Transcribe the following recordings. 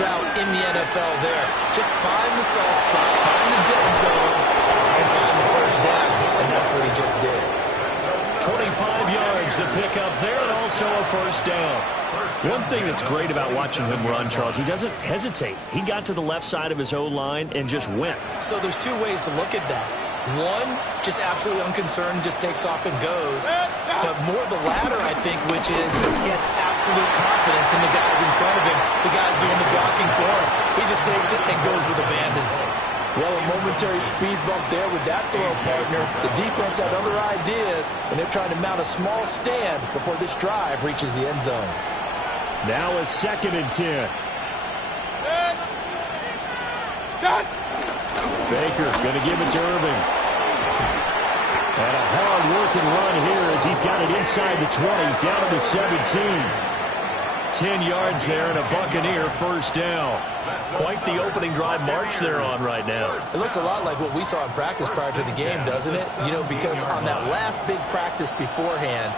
route in the NFL there. Just find the soft spot, find the dead zone, and find the first down. And that's what he just did. 25 yards to pick up there, and also a first down. One thing that's great about watching him run, Charles, he doesn't hesitate. He got to the left side of his O-line and just went. So there's two ways to look at that. One, just absolutely unconcerned, just takes off and goes. But more the latter, I think, which is he has absolute confidence in the guys in front of him, the guys doing the blocking for him. He just takes it and goes with abandon. Well, a momentary speed bump there with that throw, partner. The defense had other ideas, and they're trying to mount a small stand before this drive reaches the end zone. Now a 2nd and 10. Baker going to give it to Irving. And a hard-working run here as he's got it inside the 20, down to the 17. 10 yards there and a Buccaneer first down. Quite the opening drive march they're on right now. It looks a lot like what we saw in practice prior to the game, doesn't it? You know, because on that last big practice beforehand,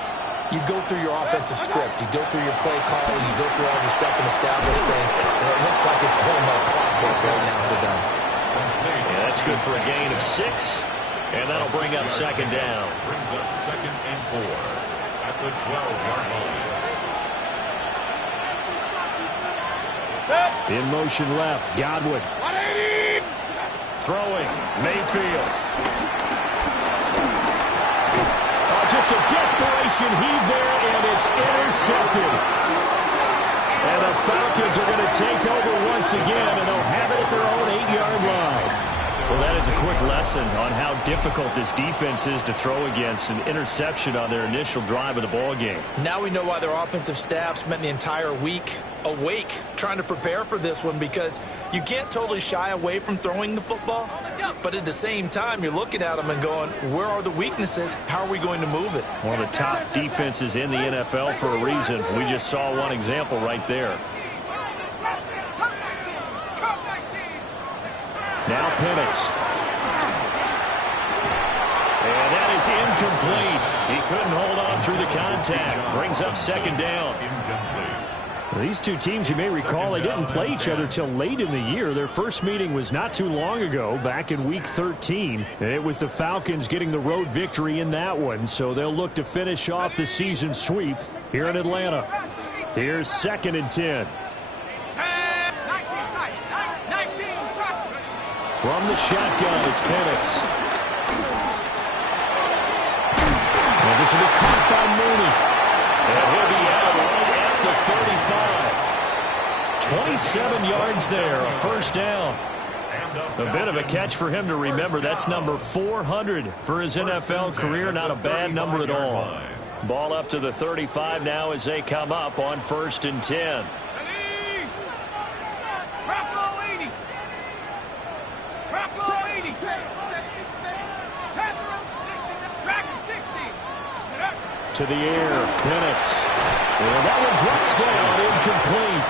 you go through your offensive script, you go through your play call, you go through all the stuff and establish things, and it looks like it's going like clockwork right now for them. Yeah, that's good for a gain of 6, and that'll bring up 2nd down. Brings up 2nd and 4 at the 12-yard line. In motion left, Godwin. Throwing, Mayfield. Just a desperation heave there, and it's intercepted. And the Falcons are going to take over once again, and they'll have it at their own 8-yard line. Well, that is a quick lesson on how difficult this defense is to throw against. An interception on their initial drive of the ball game. Now we know why their offensive staff spent the entire week awake trying to prepare for this one, because you can't totally shy away from throwing the football, but at the same time you're looking at them and going, where are the weaknesses? How are we going to move it? One of the top defenses in the NFL for a reason. We just saw one example right there. Now Penix. And that is incomplete. He couldn't hold on through the contact. Brings up 2nd down. Well, these two teams, you may recall, they didn't play each other till late in the year. Their first meeting was not too long ago, back in Week 13. And it was the Falcons getting the road victory in that one, so they'll look to finish off the season sweep here in Atlanta. Here's 2nd and 10. From the shotgun, it's Penix. And this will be caught by Mooney. And he'll be out right at the 35. 27 yards there, a first down. A bit of a catch for him to remember. That's number 400 for his NFL career. Not a bad number at all. Ball up to the 35 now as they come up on 1st and 10. To the air, Penix. And that one drops down, incomplete.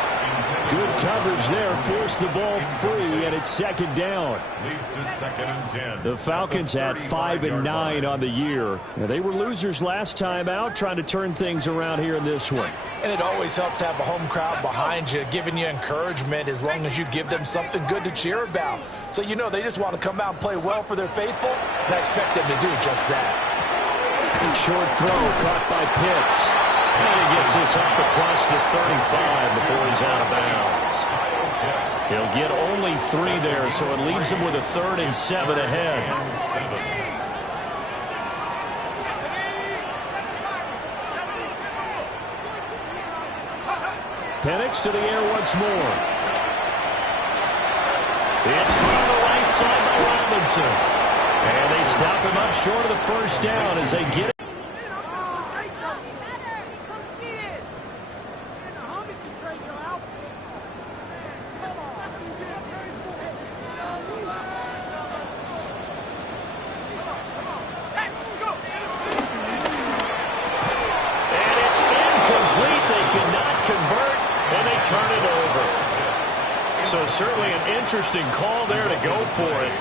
Good coverage there, forced the ball free, and it's 2nd down. Leads to 2nd and 10. The Falcons had 5 and 9 on the year. Now, they were losers last time out, trying to turn things around here in this one. And it always helps to have a home crowd behind you, giving you encouragement as long as you give them something good to cheer about. So, you know, they just want to come out and play well for their faithful, and I expect them to do just that. Short throw caught by Pitts. And he gets this up across the 35 before he's out of bounds. He'll get only 3 there, so it leaves him with a 3rd and 7 ahead. Penix to the air once more. It's caught on the right side by Robinson. And they stop him up short of the first down as they get it. So certainly an interesting call there to go for it.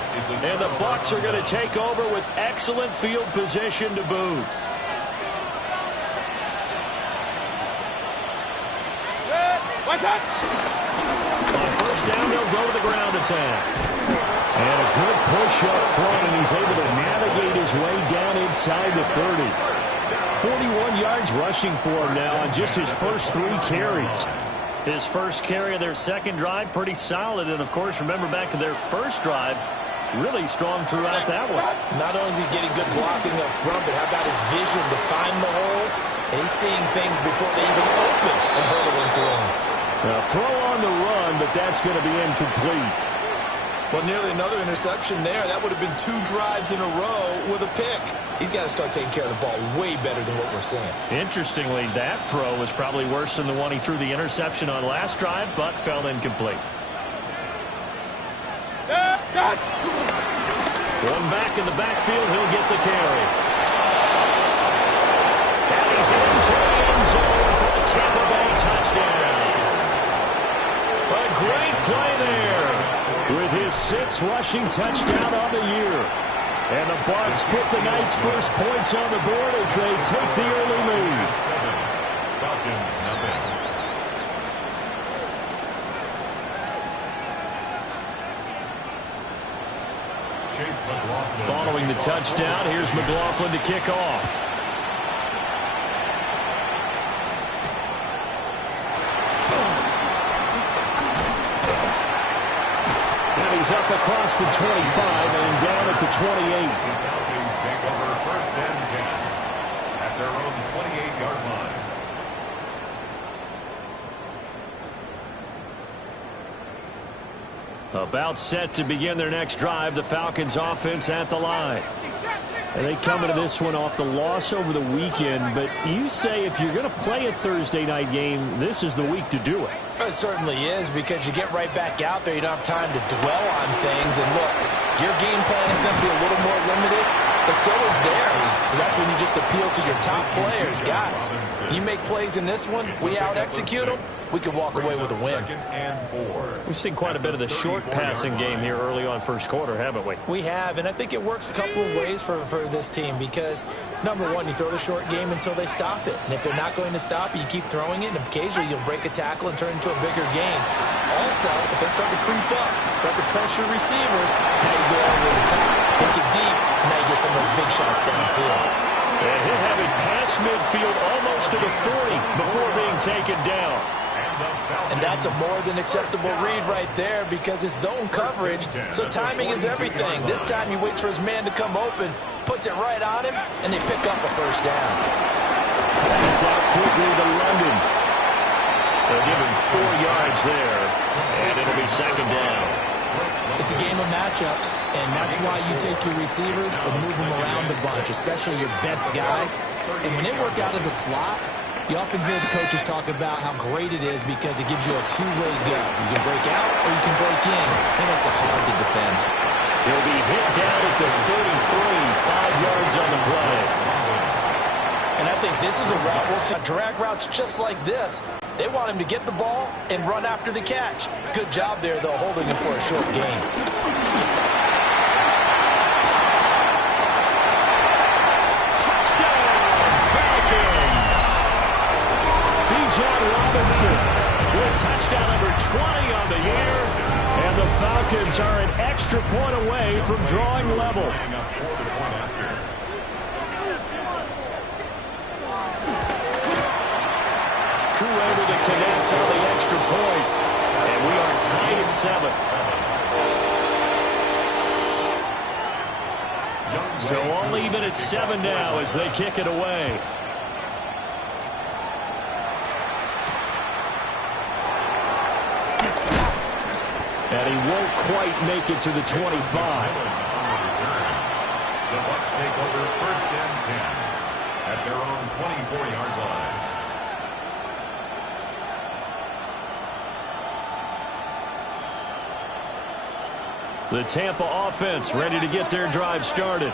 And the Bucs are going to take over with excellent field position to boot. On will go to the ground attack. And a good push up front, and he's able to navigate his way down inside the 30. 41 yards rushing for him now on just his first 3 carries. His first carry of their second drive, pretty solid. And, of course, remember back to their first drive, really strong throughout that one. Not only is he getting good blocking up front, but how about his vision to find the holes? And he's seeing things before they even open and hurdling through them. Now, throw on the run, but that's going to be incomplete. Well, nearly another interception there. That would have been 2 drives in a row with a pick. He's got to start taking care of the ball way better than what we're seeing. Interestingly, that throw was probably worse than the one he threw the interception on last drive, but fell incomplete. One back in the backfield, he'll get the carry. And he's into the end zone for the Tampa Bay touchdown. A great play there with his 6th rushing touchdown on the year. And the Bucs put the Knights' first points on the board as they take the early lead. Falcons nothing. Following the touchdown, here's McLaughlin to kick off. And he's up across the 25 and down at the 28. Falcons take over 1st and 10 at their own 28-yard line. About set to begin their next drive, the Falcons offense at the line. And they come into this one off the loss over the weekend, but you say if you're going to play a Thursday night game, this is the week to do it. It certainly is, because you get right back out there. You don't have time to dwell on things. And look, your game plan is going to be a little more limited, but so is theirs. So that's when you just appeal to your top players. Guys, you make plays in this one, we out-execute them, we can walk away with a win. 2nd and 4. We've seen quite a bit of the short passing game here early on first quarter, haven't we? We have, and I think it works a couple of ways for this team, because, number one, you throw the short game until they stop it. And if they're not going to stop it, you keep throwing it, and occasionally you'll break a tackle and turn it into a bigger game. Also, if they start to creep up, start to pressure receivers, now you go over the top, take it deep, and now you get some of those big shots downfield. And he'll have it past midfield almost to the 40 before being taken down. And that's a more than acceptable read right there, because it's zone coverage, so timing is everything. This time he waits for his man to come open, puts it right on him, and they pick up a first down. That's out quickly to London. They'll give him 4 yards there, and it'll be 2nd down. It's a game of matchups, and that's why you take your receivers and move them around a bunch, especially your best guys. And when they work out of the slot, you often hear the coaches talk about how great it is because it gives you a two-way go. You can break out or you can break in. It makes it hard to defend. He'll be hit down at the 33, 5 yards on the play. And I think this is a route we'll see. Drag routes just like this. They want him to get the ball and run after the catch. Good job there, though, holding him for a short gain. Touchdown, Falcons! Bijan Robinson with touchdown number 20 on the year. And the Falcons are an extra point away from drawing level. Crew able to connect on the extra point. And we are tied at 7. So all even at 7 now as they kick it away. And he won't quite make it to the 25. The Bucs take over 1st and 10 at their own 24-yard line. The Tampa offense ready to get their drive started.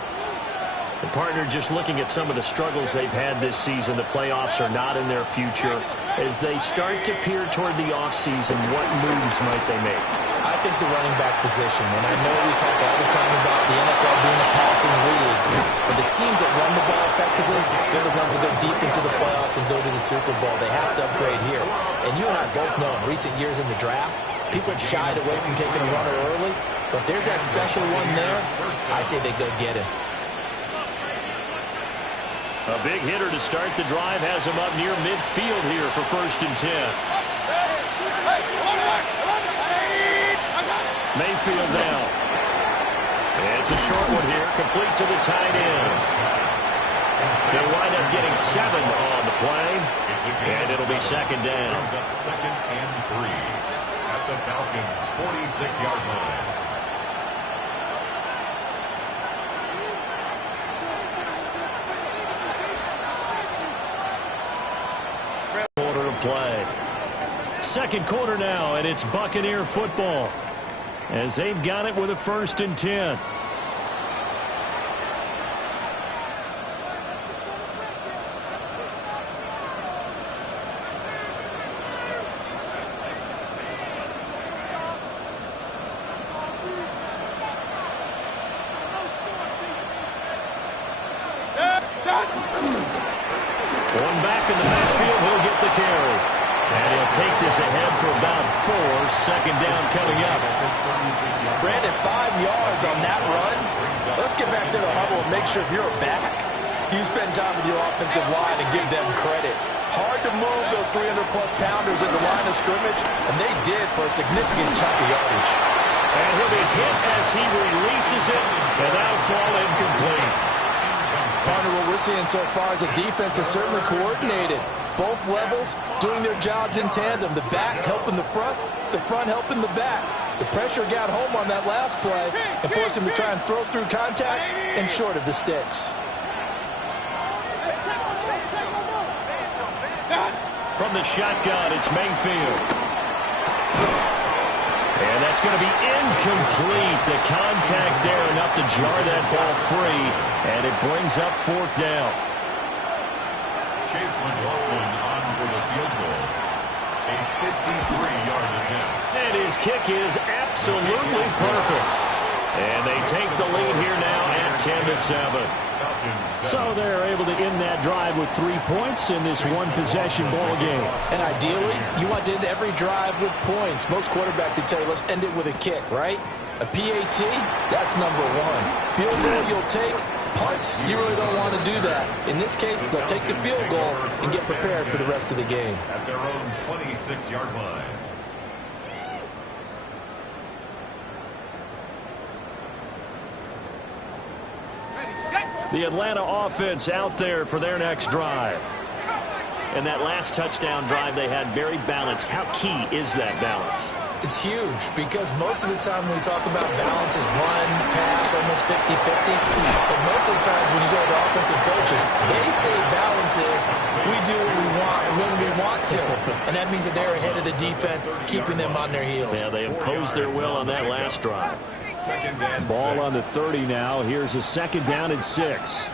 The partner just looking at some of the struggles they've had this season. The playoffs are not in their future. As they start to peer toward the offseason, what moves might they make? I think the running back position, and I know we talk all the time about the NFL being a passing league, but the teams that run the ball effectively, they're the ones that go deep into the playoffs and go to the Super Bowl. They have to upgrade here. And you and I both know in recent years in the draft, People have shied away from taking a runner early, but if there's that special one there, I say they go get him. A big hitter to start the drive has him up near midfield here for 1st and 10. Mayfield down. It's a short one here, complete to the tight end. They wind up getting 7 on the play, and it'll be 2nd down. Brings up 2nd and 3 at the Falcons' 46-yard line. Quarter of play. 2nd quarter now, and it's Buccaneer football as they've got it with a 1st and 10. One back in the backfield, he'll get the carry. And he'll take this ahead for about 4. 2nd down coming up. Brandon, 5 yards on that run. Let's get back to the huddle and make sure if you're a back, you spend time with your offensive line and give them credit. Hard to move those 300-plus pounders in the line of scrimmage, and they did for a significant chunk of yardage. And he'll be hit as he releases it, and that'll fall incomplete. Partner, what we're seeing so far is a defense is certainly coordinated. Both levels doing their jobs in tandem. The back helping the front helping the back. The pressure got home on that last play and forced him to try and throw through contact and short of the sticks. From the shotgun, it's Mayfield. And that's going to be incomplete. The contact there enough to jar that ball free, and it brings up 4th down. Chase McLaughlin on for the field goal. A 53-yard attempt. And his kick is absolutely perfect. And they take the lead here now at 10-7. So they're able to end that drive with 3 points in this one-possession ball game. And ideally, you want to end every drive with points. Most quarterbacks would tell you, let's end it with a kick, right? A PAT, that's number 1. Field goal you'll take. Punts, you really don't want to do that. In this case, they'll take the field goal and get prepared for the rest of the game. At their own 26-yard line. The Atlanta offense out there for their next drive. And that last touchdown drive they had very balanced. How key is that balance? It's huge because most of the time when we talk about balance is run, pass, almost 50-50. But most of the times when you talk to offensive coaches, they say balance is we do what we want when we want to. And that means that they're ahead of the defense, keeping them on their heels. Yeah, they imposed their will on that last drive. Ball on the 30 now. Here's a 2nd down and 6.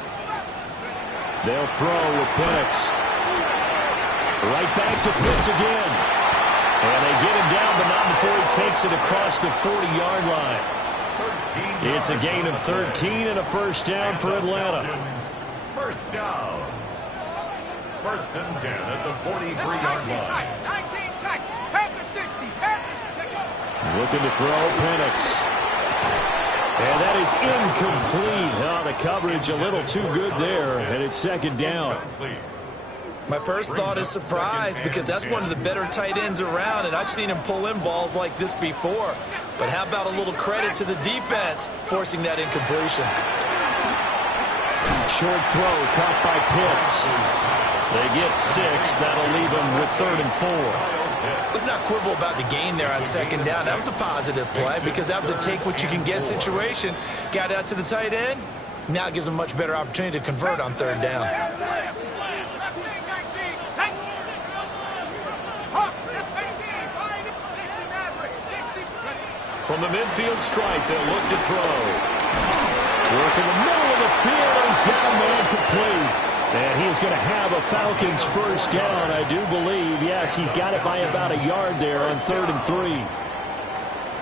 They'll throw with Penix. Right back to Pitts again. And they get him down, but not before he takes it across the 40-yard line. It's a gain of 13 and a 1st down for Atlanta. 1st down. 1st and 10 at the 43-yard line. 19 tight. Half the 60. Looking to throw Penix. And that is incomplete. Oh, the coverage a little too good there, and it's 2nd down. My first thought is surprise because that's one of the better tight ends around, and I've seen him pull in balls like this before. But how about a little credit to the defense forcing that incompletion? Short throw caught by Pitts. They get 6. That'll leave them with 3rd and 4. Let's not quibble about the gain there on 2nd down. That was a positive play because that was a take-what-you-can-get situation. Got out to the tight end. Now it gives them a much better opportunity to convert on 3rd down. From the midfield stripe, they'll look to throw. Work in the middle of the field, and he's got a man complete. And he is going to have a Falcons 1st down, I do believe. Yes, he's got it by about a yard there on 3rd and 3.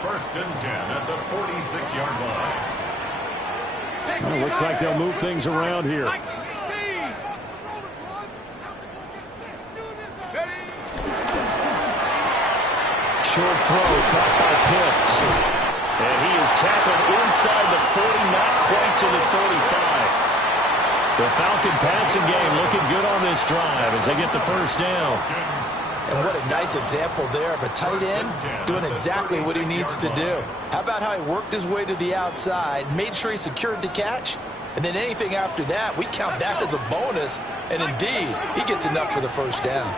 1st and 10 at the 46-yard line. Well, looks like they'll move things around here. short throw caught by Pitts. And he is tackled inside the 40, not quite to the 35. The Falcon passing game looking good on this drive as they get the first down. And what a nice example there of a tight end doing exactly what he needs to do. How about how he worked his way to the outside, made sure he secured the catch, and then anything after that, we count that as a bonus. And indeed, he gets enough for the first down.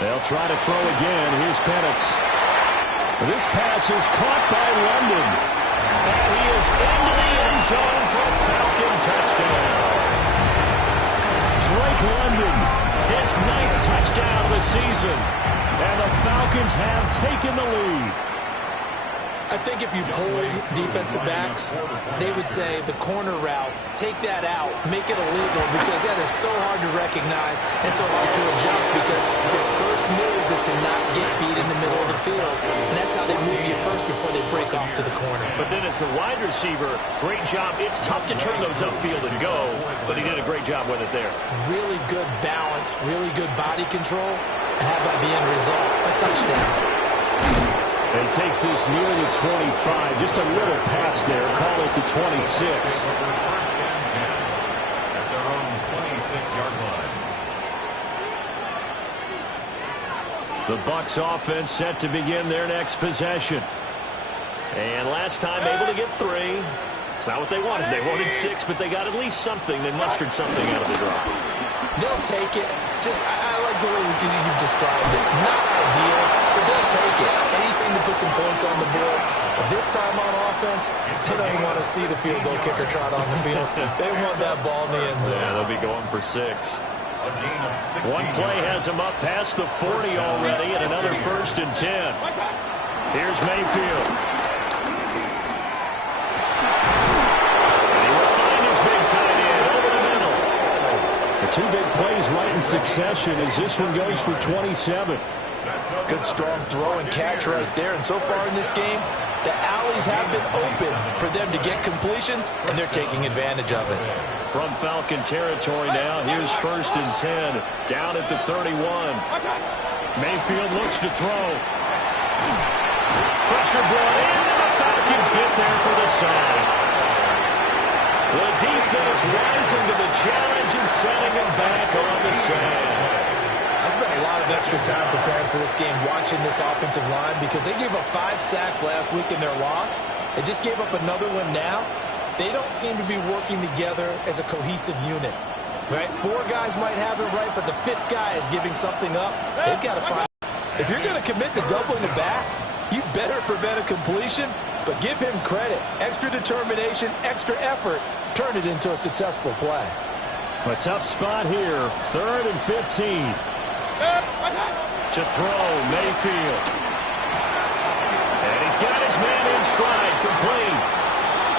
They'll try to throw again. Here's Penix. This pass is caught by London. And he is into the end zone for a Falcon touchdown. Drake London, his 9th touchdown of the season. And the Falcons have taken the lead. I think if you polled defensive backs, they would say the corner route, take that out, make it illegal, because that is so hard to recognize and so hard to adjust, because their first move is to not get beat in the middle of the field, and that's how they move you first before they break off to the corner. But then as a wide receiver, great job. It's tough to turn those upfield and go, but he did a great job with it there. Really good balance, really good body control, and how about the end result? A touchdown. And he takes this near the 25. Just a little pass there. Call it the 26. First and 10 at their own 26-yard line. The Bucs offense set to begin their next possession. And last time able to get 3. It's not what they wanted. They wanted 6, but they got at least something. They mustered something out of the drop. They'll take it. I like the way you've described it. Not ideal, but they'll take it. Anything to put some points on the board. But this time on offense, they don't even want to see the field goal kicker trot on the field. They want that ball in the end zone. Yeah, they'll be going for 6. One play has them up past the 40 already, and another 1st and 10. Here's Mayfield. And he will find his big tight end over the middle. The 2 big plays right in succession as this one goes for 27. Good strong throw and catch right there. And so far in this game, the alleys have been open for them to get completions, and they're taking advantage of it. From Falcon territory now, here's 1st and 10, down at the 31. Mayfield looks to throw. Pressure brought in, and the Falcons get there for the sack. The defense rising to the challenge and setting him back on the sack. I spent a lot of extra time preparing for this game watching this offensive line because they gave up 5 sacks last week in their loss. They just gave up another one now. They don't seem to be working together as a cohesive unit. Right? 4 guys might have it right, but the 5th guy is giving something up. They've got to find. If you're going to commit to doubling the back, you better prevent a completion, but give him credit. Extra determination, extra effort, turn it into a successful play. A tough spot here, 3rd and 15. To throw, Mayfield. And he's got his man in stride, complete.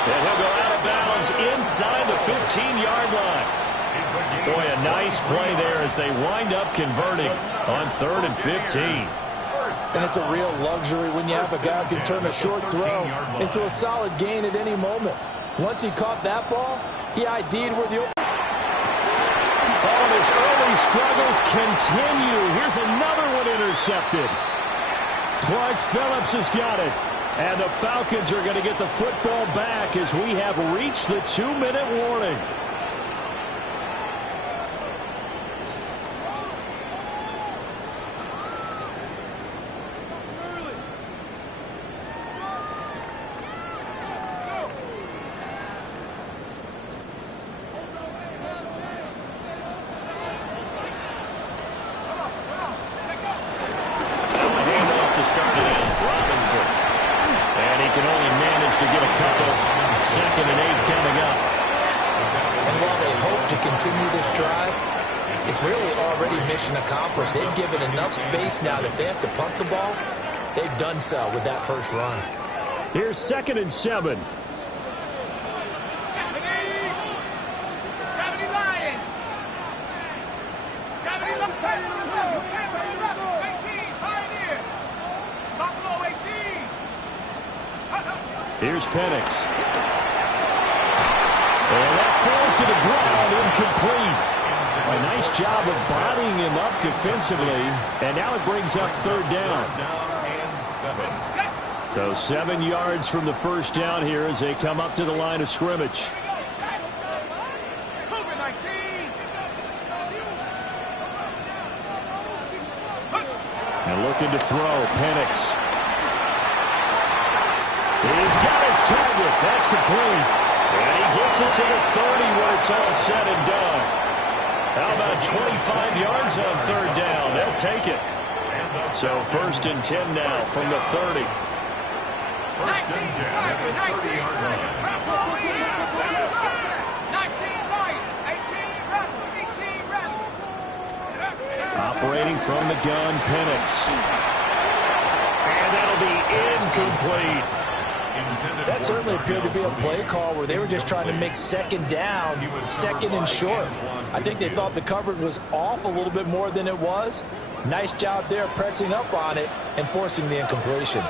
And he'll go out of bounds inside the 15-yard line. Boy, a nice play there as they wind up converting on 3rd and 15. And it's a real luxury when you have a guy who can turn a short throw into a solid gain at any moment. Once he caught that ball, he ID'd where the open. Oh, his early struggles continue. Here's another one intercepted. Clark Phillips has got it. And the Falcons are going to get the football back as we have reached the 2-minute warning. Accomplished. They've given enough space now that if they have to punt the ball, they've done so with that first run. Here's 2nd and 7. 70 Lion. 70 18 Pioneer. Buffalo 18. Here's Penix. And that falls to the ground, incomplete. A nice job of bodying him up defensively. And now it brings up third down. So 7 yards from the first down here as they come up to the line of scrimmage. And looking to throw, Penix. He's got his target. That's complete. And he gets it to the 30 when it's all said and done. How about 25 yards on third down? They'll take it. So 1st and 10 now from the 30. 1st and 10 at the 30-yard line. 19 right, 18 right, 18 right. Operating from the gun, Penix. And that'll be incomplete. That certainly appeared to be a play call where they were just trying to make second down, second and short. I think they thought the coverage was off a little bit more than it was. Nice job there pressing up on it and forcing the incompletion.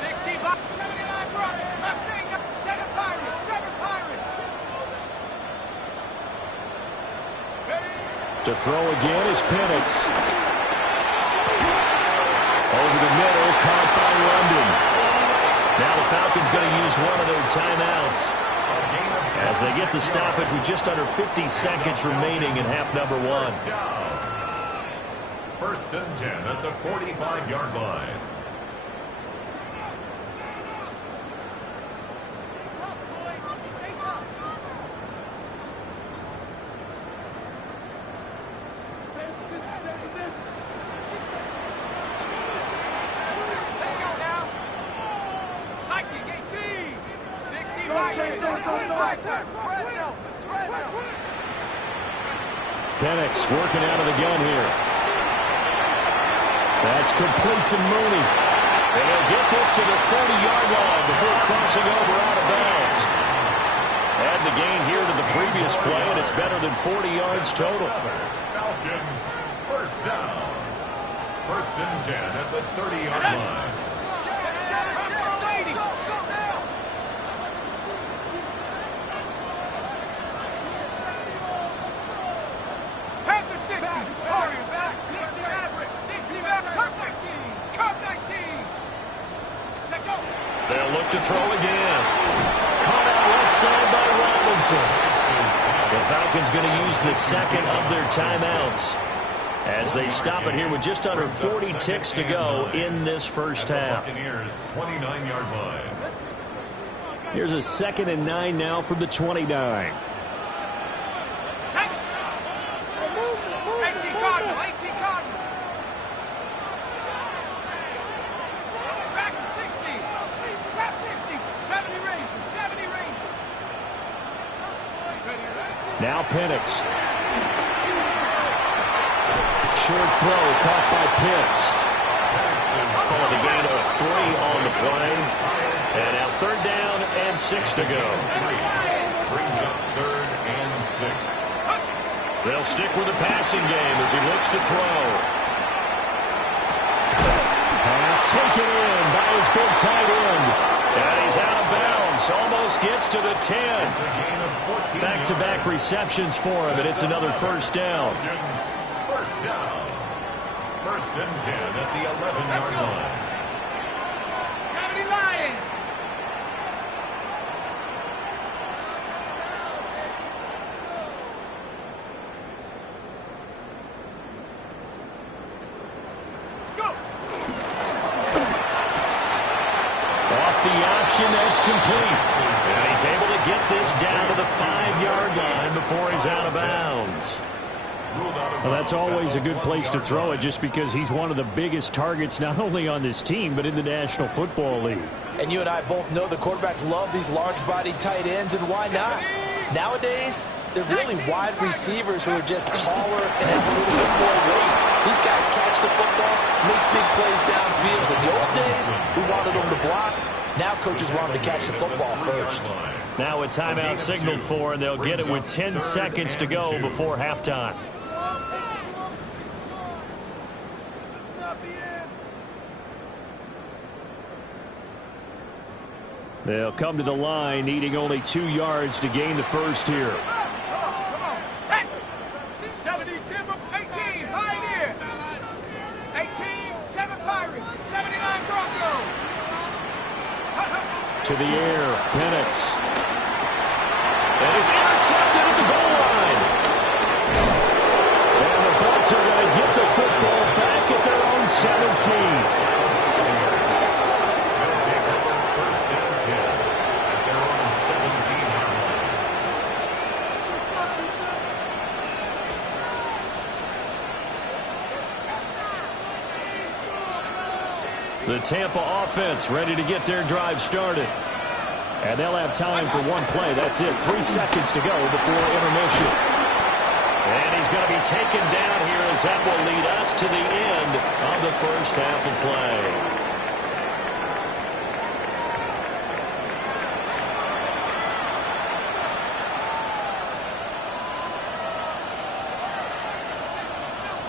60 by 79 Brock, Mustang, 7 Pirates, 7 Pirates. To throw again is Penix. Over the middle, caught by London. Now the Falcons going to use one of their timeouts as they get the stoppage with just under 50 seconds remaining in half number 1. 1st and 10 at the 45-yard line. Penix working out of the gun here. That's complete to Mooney. And he'll get this to the 30-yard line before crossing over out of bounds. Add the gain here to the previous play, and it's better than 40 yards total. Falcons, 1st down. 1st and 10 at the 30-yard line. They'll look to throw again. Caught out left side by Robinson. The Falcons going to use the second of their timeouts as they stop it here with just under 40 ticks to go in this first half. Buccaneers, 29-yard line. Here's a 2nd and 9 now from the 29. Now Penix. Short throw caught by Pitts. Calling the gain of 3 on the play. And now 3rd down and 6 to go. Brings up 3rd and 6. They'll stick with the passing game as he looks to throw. Pass taken in by his big tight end. And he's out of bounds. Almost gets to the 10. Back-to-back receptions for him, and it's another 1st down. 1st down. 1st and 10 at the 11-yard line. 70 Lions. Off the option, that's complete. And he's able to get this down to the 5-yard line before he's out of bounds. Well, that's always a good place to throw it just because he's one of the biggest targets not only on this team but in the National Football League. And you and I both know the quarterbacks love these large-bodied tight ends, and why not? Nowadays, they're really wide receivers who are just taller and have a little bit more weight. These guys catch the football, make big plays downfield. In the old days, we wanted them to block. Now coaches want them to catch the football first. Now a timeout signaled for, and they'll get it with 10 seconds to go before halftime. They'll come to the line, needing only 2 yards to gain the first here. Come on, set. 70, Timber, 18, Pioneer. 18, 7 Pirates, 79 Broncos. To the air, Penix. And it's intercepted at the goal line. And the Bucs are going to get the football back at their own 17. The Tampa offense ready to get their drive started. And they'll have time for one play. That's it. 3 seconds to go before intermission. And he's going to be taken down here as that will lead us to the end of the first half of play.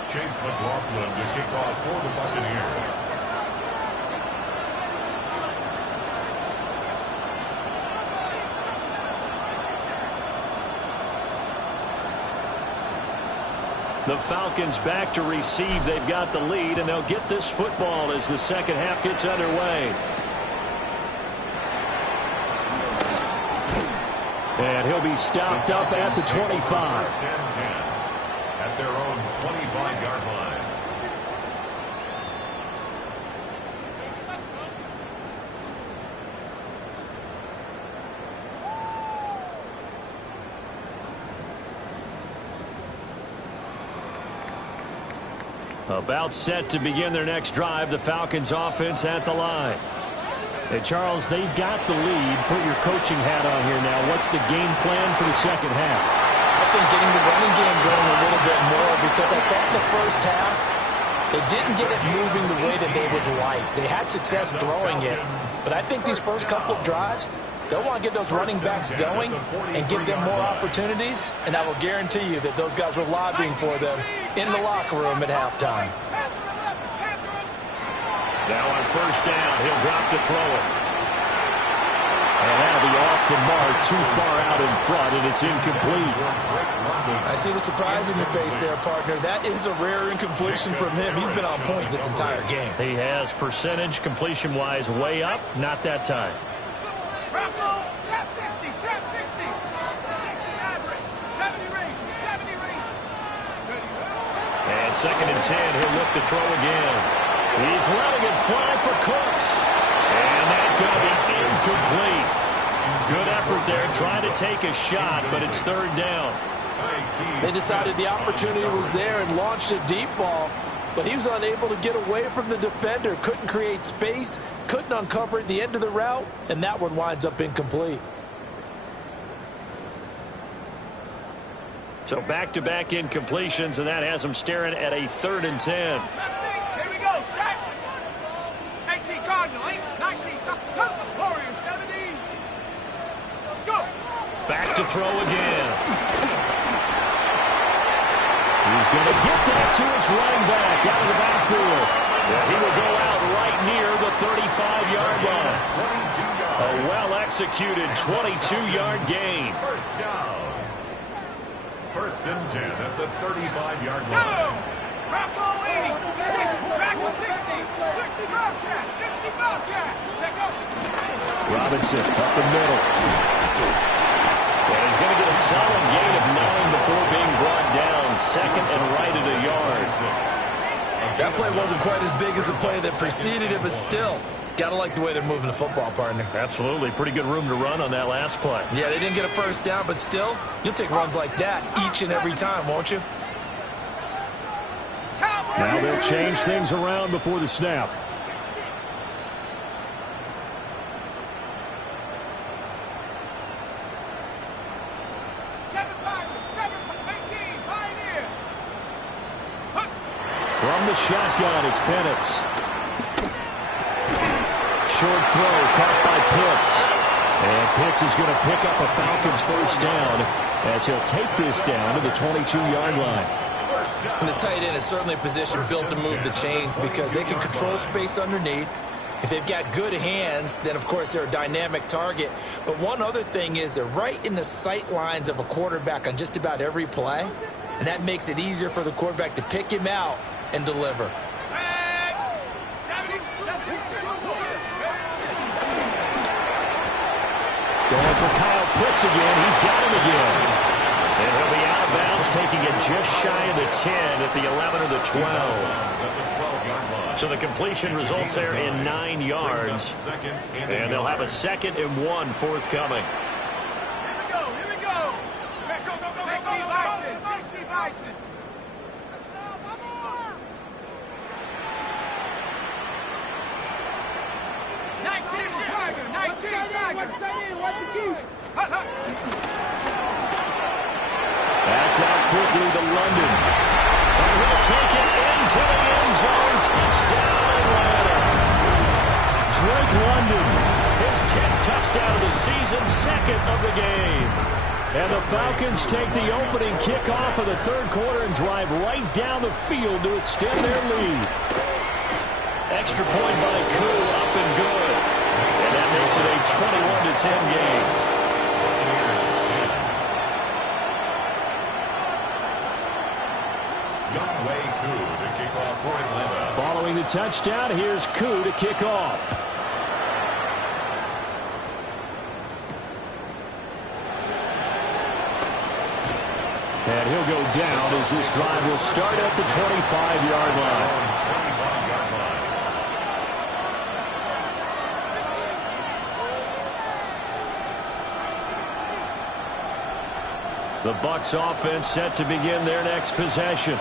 Chase McLaughlin to kick off for the Buccaneers. The Falcons back to receive. They've got the lead, and they'll get this football as the second half gets underway. And he'll be stopped up at the 25. First and 10 at their own 25-yard line. About set to begin their next drive. The Falcons offense at the line. Hey, Charles, they've got the lead. Put your coaching hat on here now. What's the game plan for the second half? I think getting the running game going a little bit more, because I thought in the first half they didn't get it moving the way that they would like. They had success throwing it, but I think these first couple of drives, they'll want to get those running backs going and give them more opportunities, and I will guarantee you that those guys were lobbying for them in the locker room at halftime. Now on first down, he'll drop to throw it. And that'll be off the mark, too far out in front, and it's incomplete. I see the surprise in your face there, partner. That is a rare incompletion from him. He's been on point this entire game. He has percentage completion-wise way up, not that time. Bronco, trap 60, trap 60. 60 average, 70 range, 70 range. And second and 10, he'll look to throw again. He's letting it fly for Cooks. And that's going to be incomplete. Good effort there, trying to take a shot, but it's third down. They decided the opportunity was there and launched a deep ball, but he was unable to get away from the defender. Couldn't create space, couldn't uncover at the end of the route, and that one winds up incomplete. So back-to-back incompletions, and that has them staring at a 3rd and 10. Here we go, set. 18 Cardinal, 19 Warriors, 17. Let's go. Back to throw again. He's going to get that to his running back out of the backfield. He will go out right near the 35-yard line. A well-executed 22-yard gain. First down. First and 10 at the 35-yard line. Bronco 80, 60, Bronco 60, 60 Bobcat, 60 Bobcat. Take over. Robinson up the middle. And he's going to get a solid gain of 9 before being brought down. Second and right at a yard. That play wasn't quite as big as the play that preceded it, but still, got to like the way they're moving the football, partner. Absolutely. Pretty good room to run on that last play. Yeah, they didn't get a first down, but still, you'll take runs like that each and every time, won't you? Now they'll change things around before the snap. From the shotgun, it's Penix. Short throw caught by Pitts. And Pitts is going to pick up a Falcons first down as he'll take this down to the 22-yard line. And the tight end is certainly a position built to move the chains because they can control space underneath. If they've got good hands, then, of course, they're a dynamic target. But one other thing is they're right in the sight lines of a quarterback on just about every play, and that makes it easier for the quarterback to pick him out and deliver. Going for Kyle Pitts again. He's got him again. And he'll be out of bounds, taking it just shy of the 10 at the 11 or the 12. So the completion results there in 9 yards. And they'll have a 2nd and 1 forthcoming. Here we go. 60 Bison. 60 Bison. 19 Tiger. 19 Tiger. Watch your key. That's out quickly to London. And he'll take it into the end zone. Touchdown, Atlanta. Drake London, his 10th touchdown of the season, 2nd of the game. And the Falcons take the opening kickoff of the 3rd quarter and drive right down the field to extend their lead. Extra point by Koo, up and good. And that makes it a 21-10 game. Younghoe Koo to kick off for Atlanta. Following the touchdown, here's Koo to kick off. And he'll go down as this drive will start at the 25-yard line. The Bucs offense set to begin their next possession.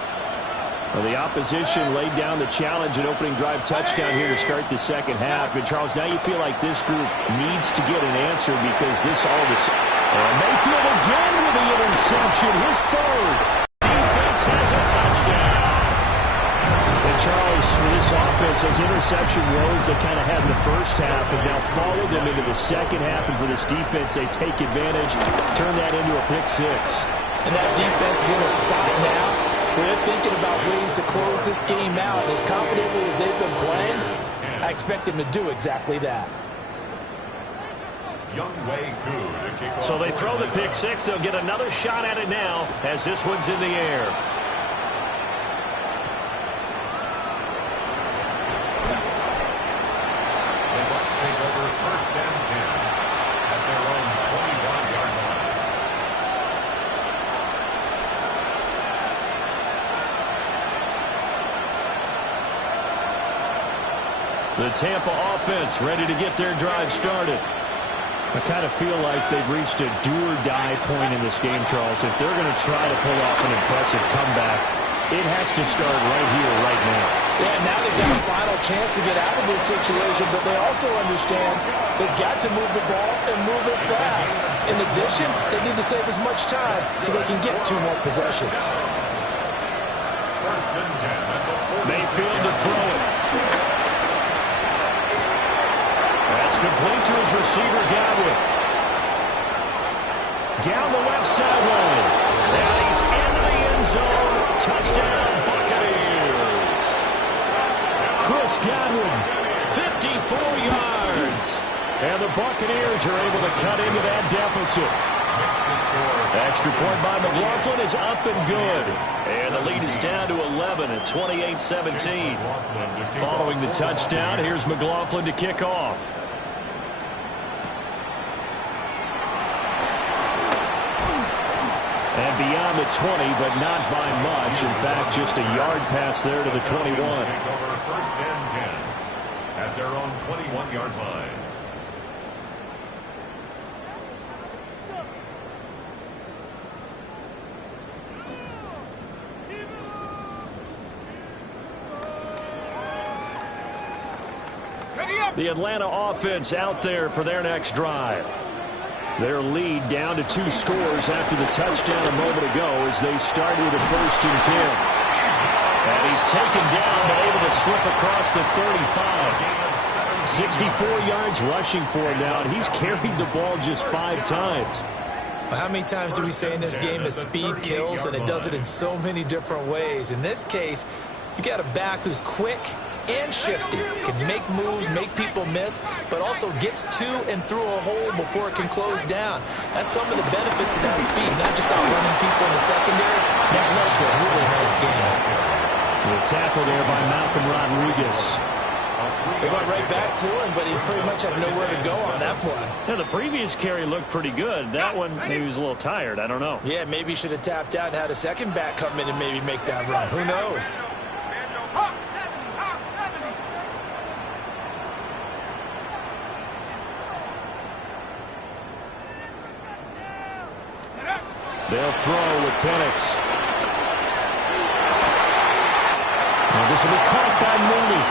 Well, the opposition laid down the challenge and opening drive touchdown here to start the 2nd half. And, Charles, now you feel like this group needs to get an answer because this all of a sudden... Mayfield again with the interception, his 3rd. Defense has a touchdown. And, Charles, for this offense, those interception woes they kind of had in the first half have now followed them into the 2nd half. And for this defense, they take advantage, turn that into a pick 6. And that defense is in a spot now where they're thinking about ways to close this game out. As confidently as they've been playing, I expect them to do exactly that. Younghoe Koo to kick off. So they throw the pick 6. They'll get another shot at it now as this one's in the air. The Bucs take over 1st and 10 at their own 21-yard line. The Tampa offense ready to get their drive started. I kind of feel like they've reached a do-or-die point in this game, Charles. If they're going to try to pull off an impressive comeback, it has to start right here, right now. Yeah, now they've got a final chance to get out of this situation, but they also understand they've got to move the ball and move it fast. In addition, they need to save as much time so they can get 2 more possessions. 1st and 10 at the 46. Mayfield to throw it. That's complete to his receiver, Godwin. Down the left sideline. And he's into the end zone. Touchdown, Buccaneers. Chris Godwin, 54 yards. And the Buccaneers are able to cut into that deficit. Extra point by McLaughlin is up and good. And the lead is down to 11 at 28-17. Following the touchdown, here's McLaughlin to kick off. And beyond the 20, but not by much. In fact, just a yard pass there to the 21. Take over 1st and 10 at their own 21-yard line. The Atlanta offense out there for their next drive. Their lead down to 2 scores after the touchdown a moment ago as they start with a 1st and 10. And he's taken down but able to slip across the 35. 64 yards rushing for him now, and he's carried the ball just 5 times. Well, how many times do we say in this game that speed kills, and it does it in so many different ways? In this case, you got a back who's quick, and shifty. Can make moves, make people miss, but also gets to and through a hole before it can close down. That's some of the benefits of that speed, not just outrunning people in the secondary. That led to a really nice game. The tackle there by Malcolm Rodriguez. They went right back to him, but he pretty much had nowhere to go on that play. Yeah, the previous carry looked pretty good. That one, maybe he was a little tired. I don't know. Yeah, maybe he should have tapped out and had a second back come in and maybe make that run. Who knows? Hawk 70, Hawk 70. They'll throw with Penix. And this will be caught by Mooney.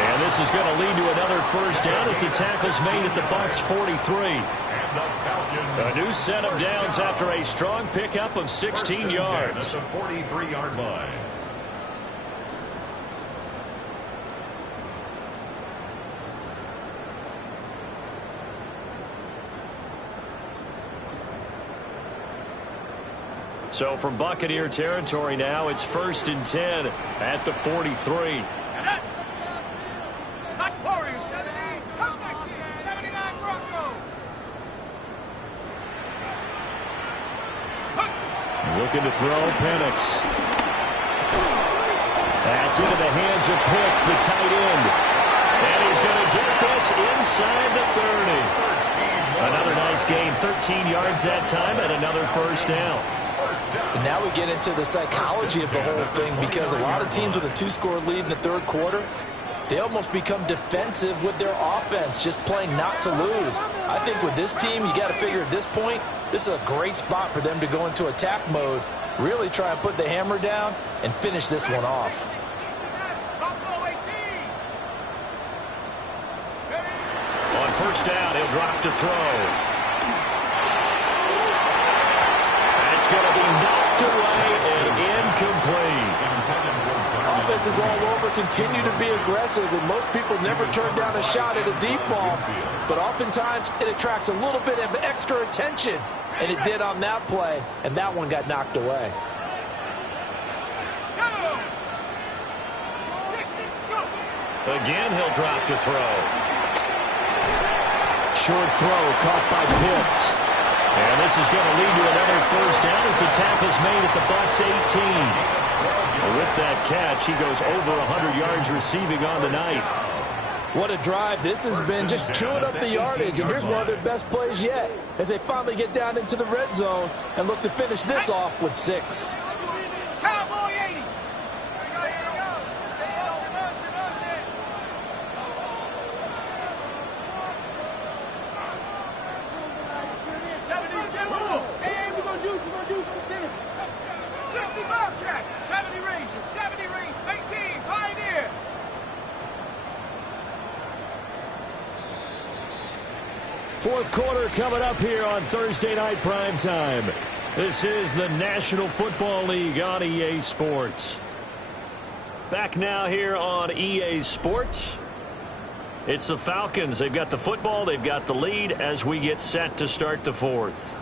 And this is going to lead to another first down as the tackle's made at the Bucs 43. A new set of downs after a strong pickup of 16 yards. At the 43-yard line. So from Buccaneer territory now, it's 1st and 10 at the 43. Warriors 70, 79 Broncos. Looking to throw, Penix. That's into the hands of Pitts, the tight end. And he's going to get this inside the 30. Another nice gain, 13 yards that time, and another first down. And now we get into the psychology of the whole thing, because a lot of teams with a 2-score lead in the third quarter, they almost become defensive with their offense, just playing not to lose. I think with this team, you got to figure at this point, this is a great spot for them to go into attack mode, really try and put the hammer down and finish this one off. On first down, he'll drop to throw. It's going to be knocked away and incomplete. Offenses all over continue to be aggressive, and most people never turn down a shot at a deep ball. But oftentimes, it attracts a little bit of extra attention, and it did on that play, and that one got knocked away. Again, he'll drop to throw. Short throw caught by Pitts. And this is going to lead to another first down as the tackle's made at the Bucs 18. With that catch, he goes over 100 yards receiving on the night. What a drive. This has been just chewing up the yardage, and here's one of their best plays yet as they finally get down into the red zone and look to finish this off with 6. Cowboy 80. Hey, we're going to do some 60 Bobcat, 70 Ranger, 70 Range, 18 Pioneer. Fourth quarter coming up here on Thursday Night Primetime. This is the National Football League on EA Sports. Back now here on EA Sports. It's the Falcons. They've got the football. They've got the lead as we get set to start the fourth.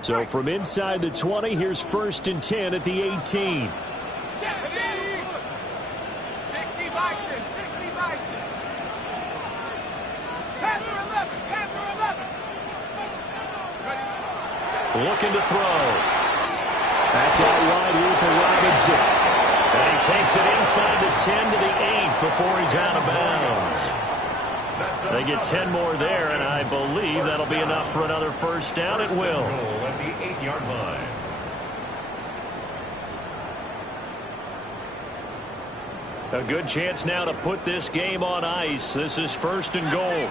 So from inside the 20, here's 1st and 10 at the 18. 60 Bison, 60 Bison. Panther 11, Panther 11. Looking to throw. That's out wide here for Robinson. And he takes it inside the 10 to the 8 before he's out of bounds. They get 10 more there, and I believe that'll be enough for another first down. It will. At the 8-yard line. A good chance now to put this game on ice. This is 1st and goal.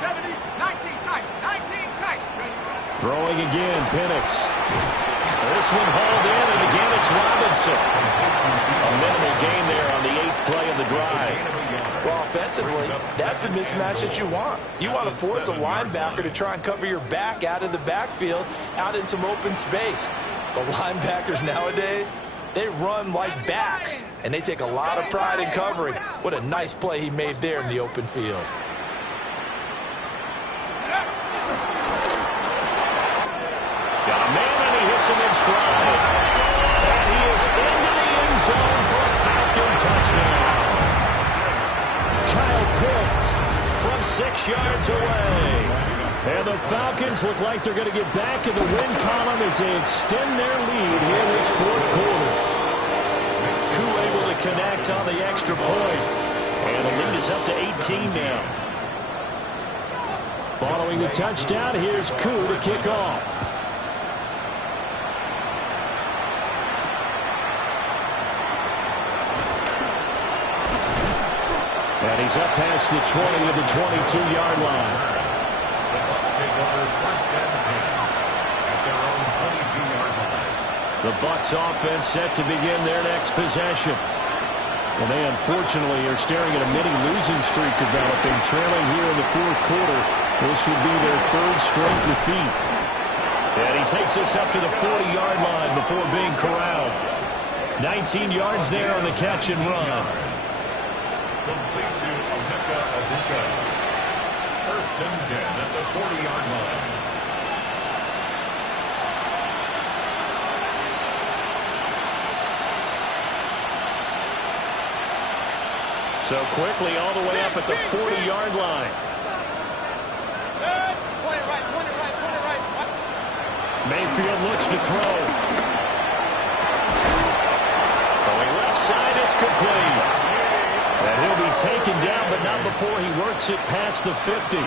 70, 19 tight, 19 tight. Throwing again, Penix. This one hauled in, and again it's Robinson. A minimal gain there on the 8th play of the drive. Well, offensively, that's the mismatch that you want. You want to force a linebacker to try and cover your back out of the backfield, out in some open space. The linebackers nowadays, they run like backs, and they take a lot of pride in covering. What a nice play he made there in the open field. stride. And he is into the end zone for a Falcon touchdown. Kyle Pitts from 6 yards away. And the Falcons look like they're going to get back in the win column as they extend their lead here in this fourth quarter. Koo able to connect on the extra point. And the lead is up to 18 now. Following the touchdown, here's Koo to kick off. And he's up past the 20 to the 22-yard line. The Bucs take over first and 10 at their own 22-yard line. The Bucs offense set to begin their next possession. And they unfortunately are staring at a mini-losing streak developing, trailing here in the fourth quarter. This would be their third straight defeat. And he takes us up to the 40-yard line before being corralled. 19 yards there on the catch and run. Complete to Emeka Egbuka. First and 10 at the 40-yard line. So quickly all the way up at the 40-yard line. Mayfield looks to throw. Throwing left side, it's complete. And he'll be taken down, but not before he works it past the 50.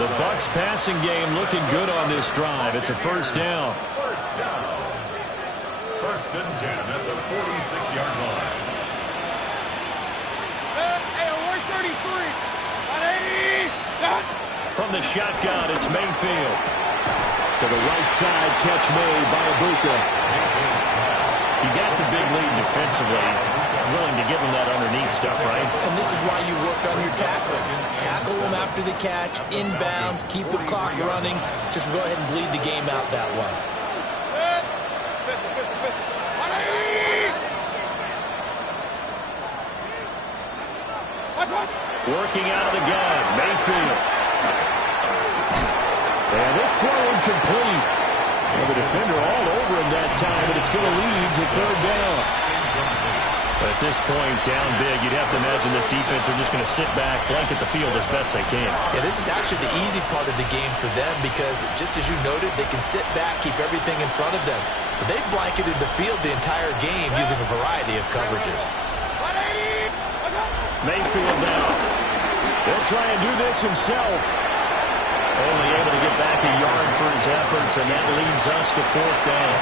The Bucs passing game looking good on this drive. It's a first down. First down. First and 10 at the 46-yard line. From the shotgun, it's Mayfield. To the right side, catch made by Egbuka. You got the big lead defensively. Willing to give him that underneath stuff, right? And this is why you work on your tackling. Tackle him after the catch, inbounds, keep the clock running. Just go ahead and bleed the game out that way. Working out of the gun, Mayfield. And this throw incomplete. Well, the defender all over him that time, but it's going to lead to third down. But at this point, down big, you'd have to imagine this defense are just going to sit back, blanket the field as best they can. Yeah, this is actually the easy part of the game for them because, just as you noted, they can sit back, keep everything in front of them. But they've blanketed the field the entire game using a variety of coverages. Mayfield now. He'll try and do this himself. Only able to get back a yard for his efforts, and that leads us to fourth down.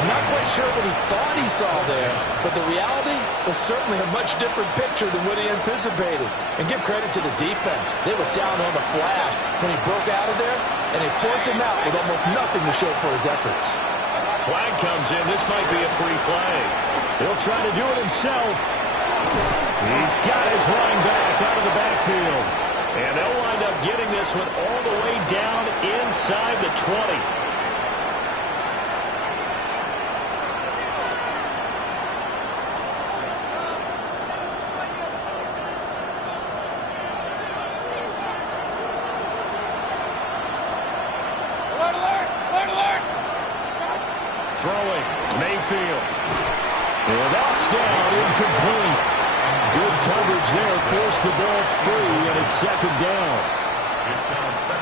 I'm not quite sure what he thought he saw there, but the reality was certainly a much different picture than what he anticipated. And give credit to the defense. They were down on the flash when he broke out of there, and they forced him out with almost nothing to show for his efforts. Flag comes in. This might be a free play. He'll try to do it himself. He's got his running back out of the backfield. And they'll wind up getting this one all the way down inside the 20. Throwing, Mayfield. And that's down, incomplete. Good coverage there, forced the ball free, and it's second down.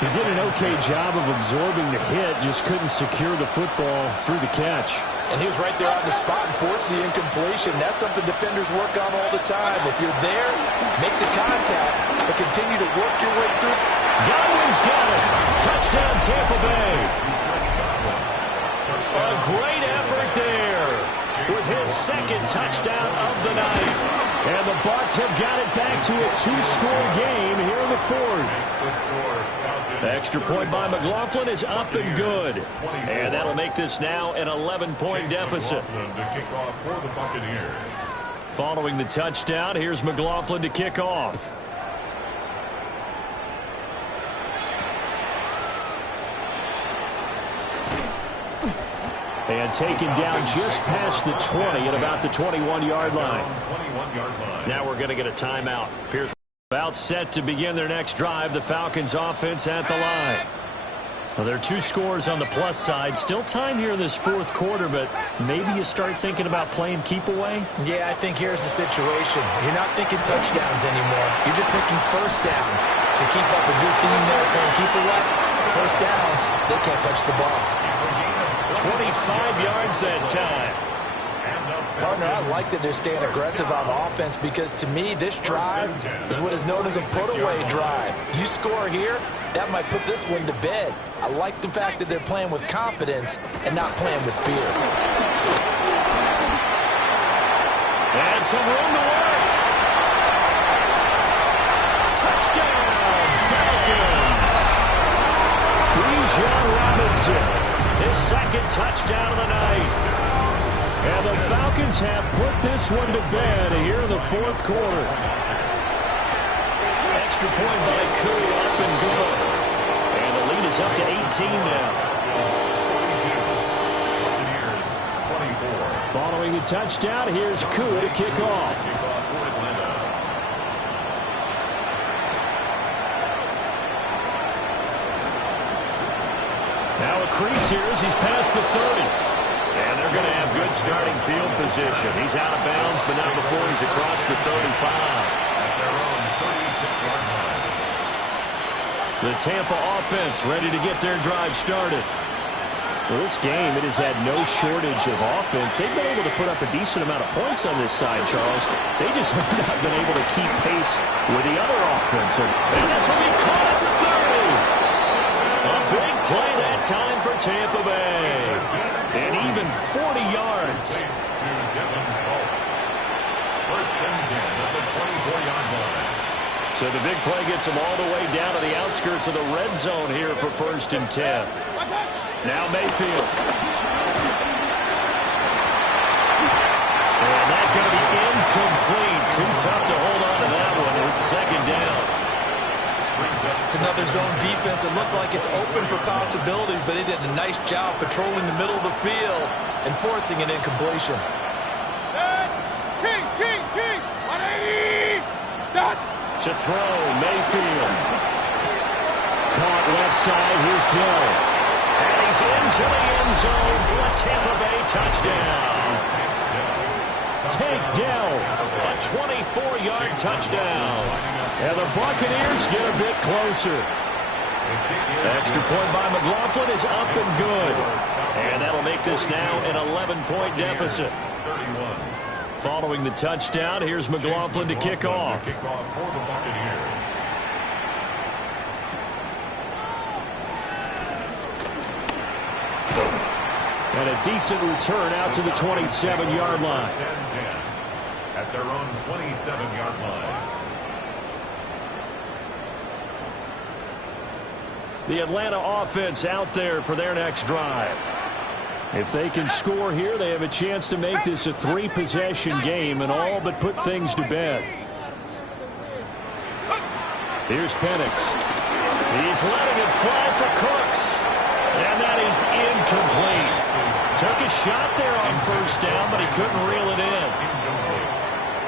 He did an okay job of absorbing the hit, just couldn't secure the football through the catch. And he was right there on the spot and forced the incompletion. That's something defenders work on all the time. If you're there, make the contact, but continue to work your way through. Godwin's got it. Touchdown, Tampa Bay. A great effort there with his second touchdown of the night. And the Bucs have got it back to a two-score game here in the fourth. The extra point by McLaughlin is up and good. And that'll make this now an 11-point deficit. Following the touchdown, here's McLaughlin to kick off. And taken down just past the 20 at about the 21-yard line. Now we're going to get a timeout. Pierce about set to begin their next drive. The Falcons offense at the line. Well, there are 2 scores on the plus side. Still time here in this fourth quarter, but maybe you start thinking about playing keep away? Yeah, I think here's the situation. You're not thinking touchdowns anymore. You're just thinking first downs. To keep up with your theme there, playing keep away, first downs, they can't touch the ball. 25 yards that time. Partner, I like that they're staying aggressive on offense because, to me, this drive is what is known as a put-away drive. You score here, that might put this one to bed. I like the fact that they're playing with confidence and not playing with fear. And some room to work. Touchdown, Falcons. Bijan Robinson, his second touchdown of the night. And the Falcons have put this one to bed here in the fourth quarter. Extra point by Koo, up and good. And the lead is up to 18 now. 24. Following the touchdown, here's Koo to kick off. Now a crease here as he's past the 30. And they're going to have good starting field position. He's out of bounds, but not before he's across the 35. At their own 36-yard line. The Tampa offense ready to get their drive started. Well, this game, it has had no shortage of offense. They've been able to put up a decent amount of points on this side, Charles. They just have not been able to keep pace with the other offense. And this will be caught at the 30. A big play that time for Tampa Bay. And even 40 yards. To Devin Polk. First and 10 at the 24-yard line. So the big play gets them all the way down to the outskirts of the red zone here for first and 10. Now Mayfield. And that's going to be incomplete. Too tough to hold on to that one. It's second down. It's another zone defense. It looks like it's open for possibilities, but they did a nice job patrolling the middle of the field and forcing an incompletion. King, 180. Stop. To throw, Mayfield. Caught left side, here's Dell. And he's into the end zone for a Tampa Bay touchdown. Tank Dell, a 24-yard touchdown. And the Buccaneers get a bit closer. Extra point by McLaughlin is up and good. And that'll make this now an 11-point deficit. Following the touchdown, here's McLaughlin to kick off. And a decent return out to the 27-yard line. At their own 27-yard line. The Atlanta offense out there for their next drive. If they can score here, they have a chance to make this a 3-possession game and all but put things to bed. Here's Penix. He's letting it fly for Cooks. And that is incomplete. Took a shot there on first down, but he couldn't reel it in.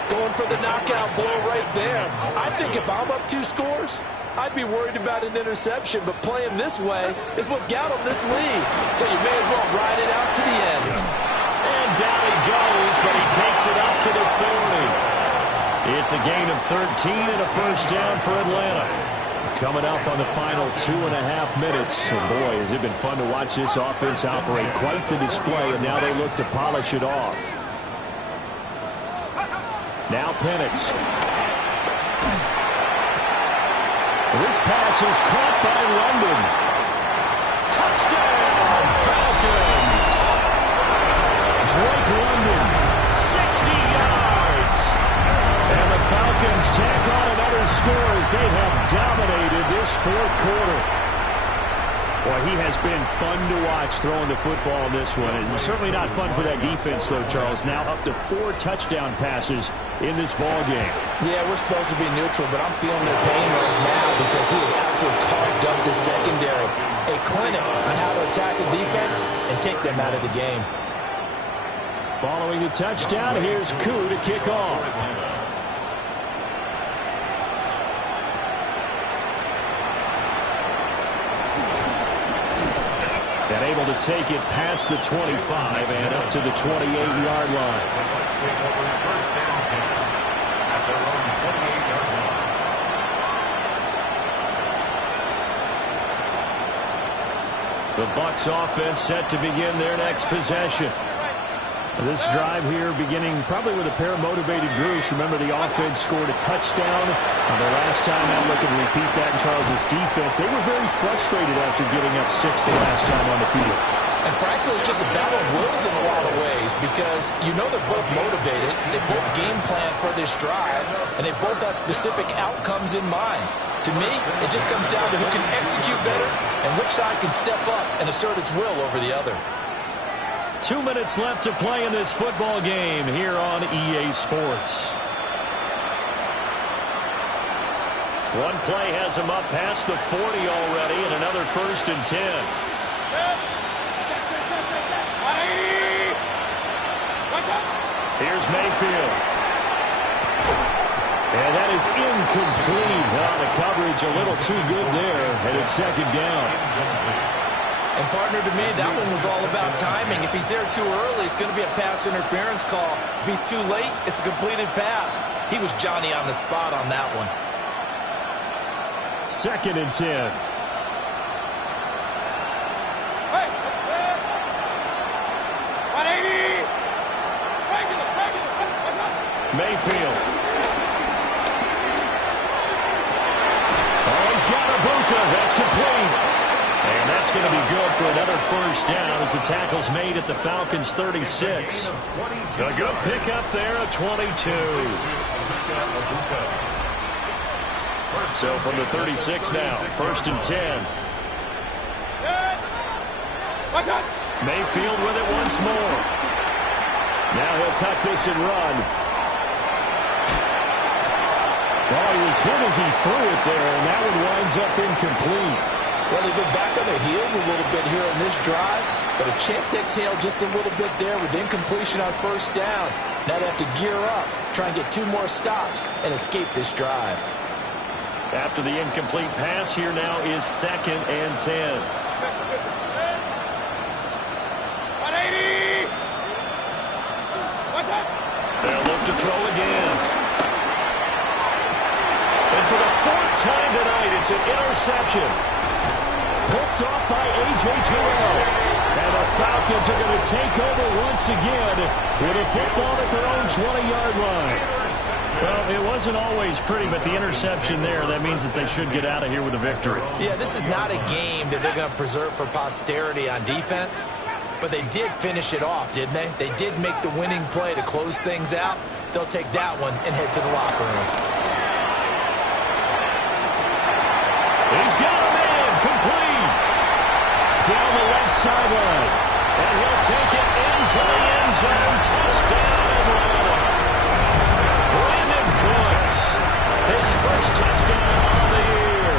Going for the knockout blow right there. I think if I'm up 2 scores, I'd be worried about an interception, but playing this way is what got him this lead. So you may as well ride it out to the end. And down he goes, but he takes it up to the 40. It's a gain of 13 and a first down for Atlanta. Coming up on the final 2.5 minutes. And boy, has it been fun to watch this offense operate. Quite the display, and now they look to polish it off. Now Penix. This pass is caught by London. Touchdown, Falcons! Drake London, 60 yards. And the Falcons tack on another score as they have dominated this fourth quarter. Boy, he has been fun to watch throwing the football in this one. It's certainly not fun for that defense, though, Charles. Now up to 4 touchdown passes in this ball game. Yeah, we're supposed to be neutral, but I'm feeling their pain right now because he has absolutely carved up the secondary. A clinic on how to attack a defense and take them out of the game. Following the touchdown, here's Koo to kick off. And able to take it past the 25 and up to the 28-yard line. Let's take over first and 10 at their own 28-yard line. The Bucs offense set to begin their next possession. This drive here beginning probably with a pair of motivated groups. Remember, the offense scored a touchdown. The last time out, looking to repeat that in Charles' defense. They were very frustrated after giving up 6 the last time on the field. And frankly, it's just a battle of wills in a lot of ways because you know they're both motivated. They both game plan for this drive, and they both have specific outcomes in mind. To me, it just comes down to who can execute better and which side can step up and assert its will over the other. 2 minutes left to play in this football game here on EA Sports. One play has him up past the 40 already, and another 1st and 10. Here's Mayfield. And that is incomplete. The coverage a little too good there, and it's 2nd down. And partner, to me, that one was all about timing. If he's there too early, it's going to be a pass interference call. If he's too late, it's a completed pass. He was Johnny on the spot on that one. 2nd and 10. Mayfield. Oh, he's got Ibuka. That's complete. And that's going to be good for another 1st down as the tackle's made at the Falcons' 36. A good pickup there at 22. So from the 36 now, 1st and 10. Mayfield with it once more. Now he'll tuck this and run. Well, he was hit as he threw it there, and that one winds up incomplete. Well, they've been back on their heels a little bit here in this drive, but a chance to exhale just a little bit there with incompletion on 1st down. Now they have to gear up, try and get 2 more stops, and escape this drive. After the incomplete pass, here now is 2nd and 10. 180! What's up? They'll look to throw again. And for the 4th time tonight, it's an interception. Picked off by A.J. Terrell. And the Falcons are going to take over once again with a football at their own 20-yard line. Well, it wasn't always pretty, but the interception there, that means that they should get out of here with a victory. Yeah, this is not a game that they're going to preserve for posterity on defense, but they did finish it off, didn't they? They did make the winning play to close things out. They'll take that one and head to the locker room. He's got a man complete. Down the left sideline. And he'll take it into the end zone. Touchdown, Atlanta. Brandon Cooks, his 1st touchdown on the year.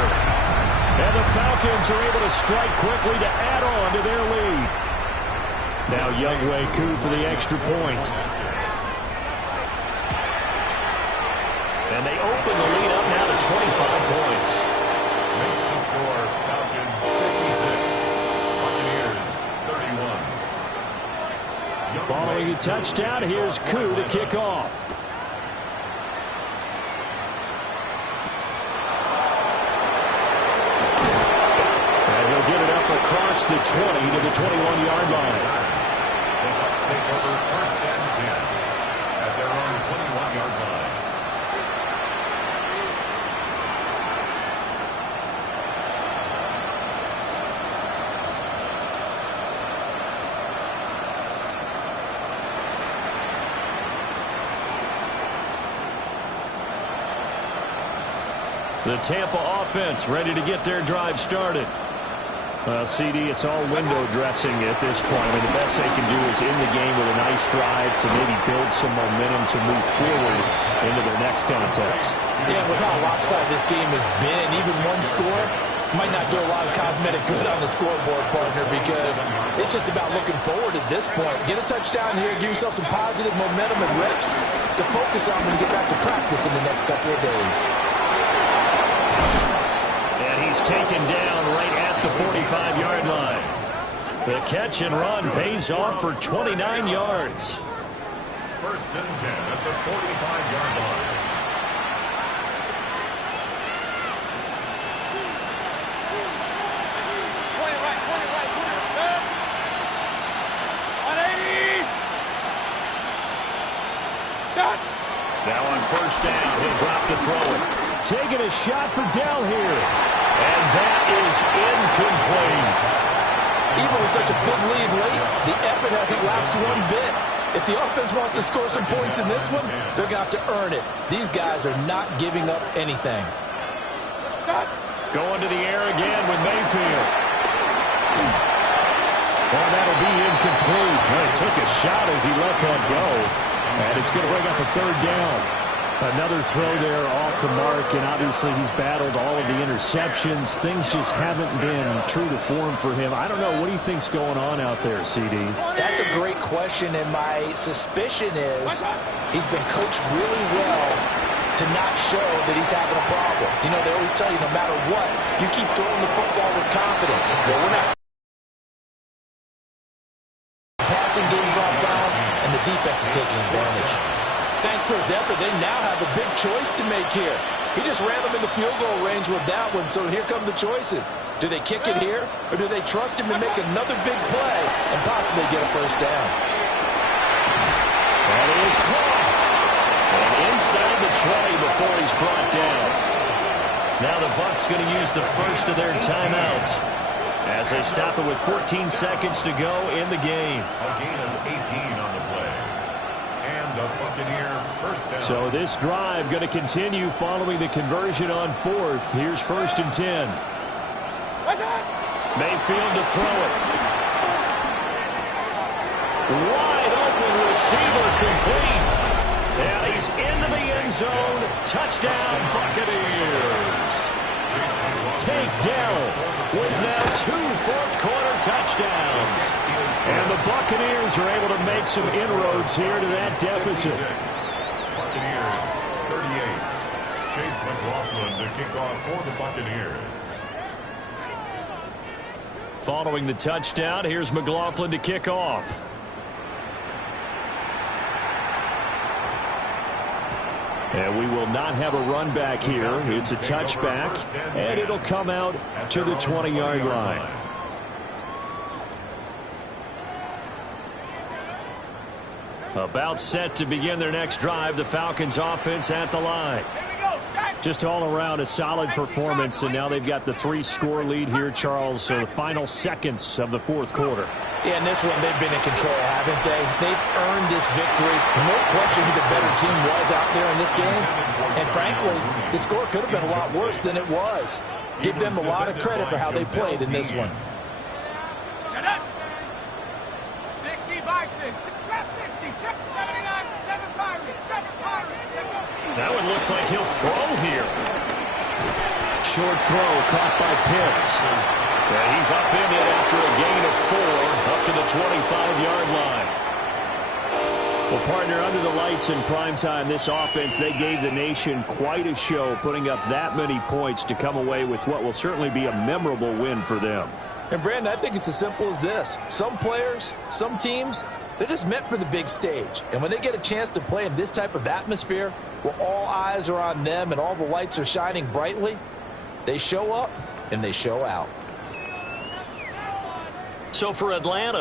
And the Falcons are able to strike quickly to add on to their lead. Now Younghoe Koo for the extra point. And they open the lead up now to 25 points. Makes the score Falcons 56, Buccaneers 31. Following a touchdown, here's Koo to kick off. And he'll get it up across the 20 to the 21-yard line. The Bucs take over 1st and 10 at their own 21-yard line. The Tampa offense ready to get their drive started. Well, CD, it's all window dressing at this point. I mean, the best they can do is in the game with a nice drive to maybe build some momentum to move forward into their next contest. Yeah, with how lopsided this game has been, even one score might not do a lot of cosmetic good on the scoreboard, partner, because it's just about looking forward at this point. Get a touchdown here, give yourself some positive momentum and reps to focus on when you get back to practice in the next couple of days. And he's taken down right at the 45-yard line. The catch and run pays off for 29 yards. First and 10 at the 45-yard line. Now on first down, he'll drop to throw it. Taking a shot for Dell here. And that is incomplete. Even with such a big lead late, the effort hasn't lapsed one bit. If the offense wants to score some points in this one, they're going to have to earn it. These guys are not giving up anything. Going to the air again with Mayfield. Well, that'll be incomplete. Well, he took a shot as he let that go. And it's going to bring up a third down. Another throw there off the mark, and obviously he's battled all of the interceptions. Things just haven't been true to form for him. I don't know. What do you think's going on out there, CD? That's a great question, and my suspicion is he's been coached really well to not show that he's having a problem. You know, they always tell you no matter what, you keep throwing the football with confidence. Well, we're not passing games off balance, and the defense is taking advantage. Thanks to his effort, they now have a big choice to make here. He just ran them into field goal range with that one, so here come the choices. Do they kick it here, or do they trust him to make another big play and possibly get a first down? That is caught. And inside the 20 before he's brought down. Now the Bucs going to use the first of their timeouts as they stop it with 14 seconds to go in the game. A gain of 18 on the play. And the Buccaneer first down. So this drive going to continue following the conversion on fourth. Here's first and 10. Mayfield to throw it. Wide open receiver complete. And he's into the end zone. Touchdown Buccaneers. Take Dell with now 2 fourth-quarter touchdowns. And the Buccaneers are able to make some inroads here to that deficit. Buccaneers 38. Chase McLaughlin to kick off for the Buccaneers. Following the touchdown, here's McLaughlin to kick off. And we will not have a run back here. It's a touchback, and it'll come out to the 20-yard line. About set to begin their next drive, the Falcons offense at the line. Just all around a solid performance, and now they've got the 3-score lead here, Charles, so the final seconds of the fourth quarter. Yeah, in this one, they've been in control, haven't they? They've earned this victory. No question who the better team was out there in this game. And frankly, the score could have been a lot worse than it was. Give them a lot of credit for how they played in this one. 60 by 6. Trap 60. Chip 79. 7 Pirates. 7 Pirates. That one looks like he'll throw here. Short throw caught by Pitts. Yeah, he's up in it after a gain of 4 up to the 25-yard line. Well, partner, under the lights in primetime, this offense, they gave the nation quite a show, putting up that many points to come away with what will certainly be a memorable win for them. And, Brandon, I think it's as simple as this. Some players, some teams, they're just meant for the big stage. And when they get a chance to play in this type of atmosphere where all eyes are on them and all the lights are shining brightly, they show up and they show out. So for Atlanta,